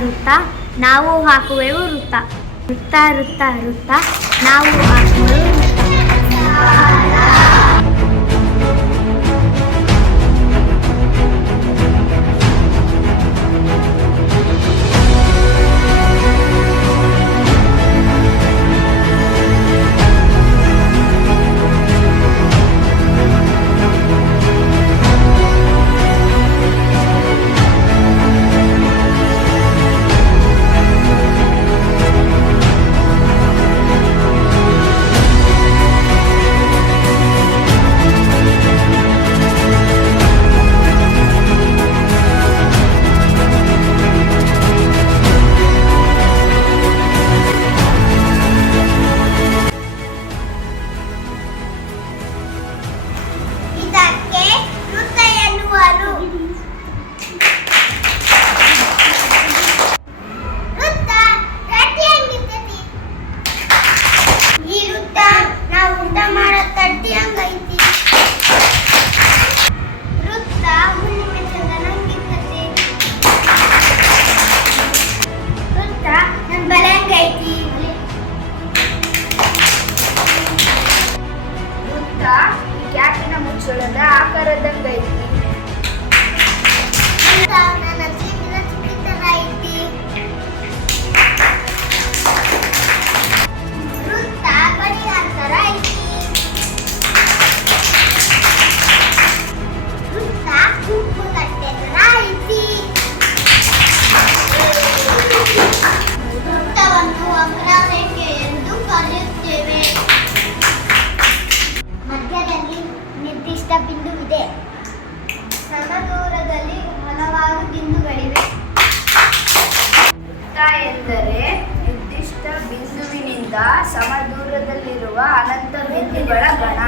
ವೃತ್ತ ನಾವು ಹಾಕುವೆವು ವೃತ್ತ. ವೃತ್ತ ವೃತ್ತ ವೃತ್ತ ನಾವು ಹಾಕುವೆವು ವೃತ್ತ. ಇದಕ್ಕೆ ವೃತ್ತ ಎನ್ನುವರು. ವೃತ್ತ ತಟ್ಟಿಯಂಗಿರ್ತತಿ. ಈ ವೃತ್ತ ನಾವು ಊಟ ಮಾಡೋ ತಟ್ಟಿ ಹಂಗೈತಿ. ವೃತ್ತ ಹುಣ್ಣಿಮೆ ಚಂದನಂಗಿರ್ತತಿ. ವೃತ್ತ ನನ್ ಬಲೆ ಹಂಗೈತಿ. ವೃತ್ತ ಕ್ಯಾಪಿನ ಮುಚ್ಚಳದ ಆಕಾರದಂಗೈತಿ. ವೃತ್ತ ನನ್ನ ಜೀವನ ಚಿಕ್ಕಿತನ ಐತಿ. ವೃತ್ತ ಗಡಿಯಾರ ತರ ಐತಿ. ವೃತ್ತ ಉಪ್ಪು ತಟ್ಟೆ ತರ ಐತಿ. ವೃತ್ತವನ್ನು ವಕ್ರರೇಖೆ ಎಂದು ಕರೆಯುತ್ತೇವೆ. ಮಧ್ಯದಲ್ಲಿ ನಿರ್ದಿಷ್ಟ ಬಿಂದುವಿದೆ. ಸಮದೂರದಲ್ಲಿ ಹಲವಾರು ಬಿಂದುಗಳಿವೆ. ವೃತ್ತ ಎಂದರೆ ನಿರ್ದಿಷ್ಟ ಬಿಂದುವಿನಿಂದ ಸಮದೂರದಲ್ಲಿರುವ ಅನಂತ ಬಿಂದುಗಳ ಗಣ.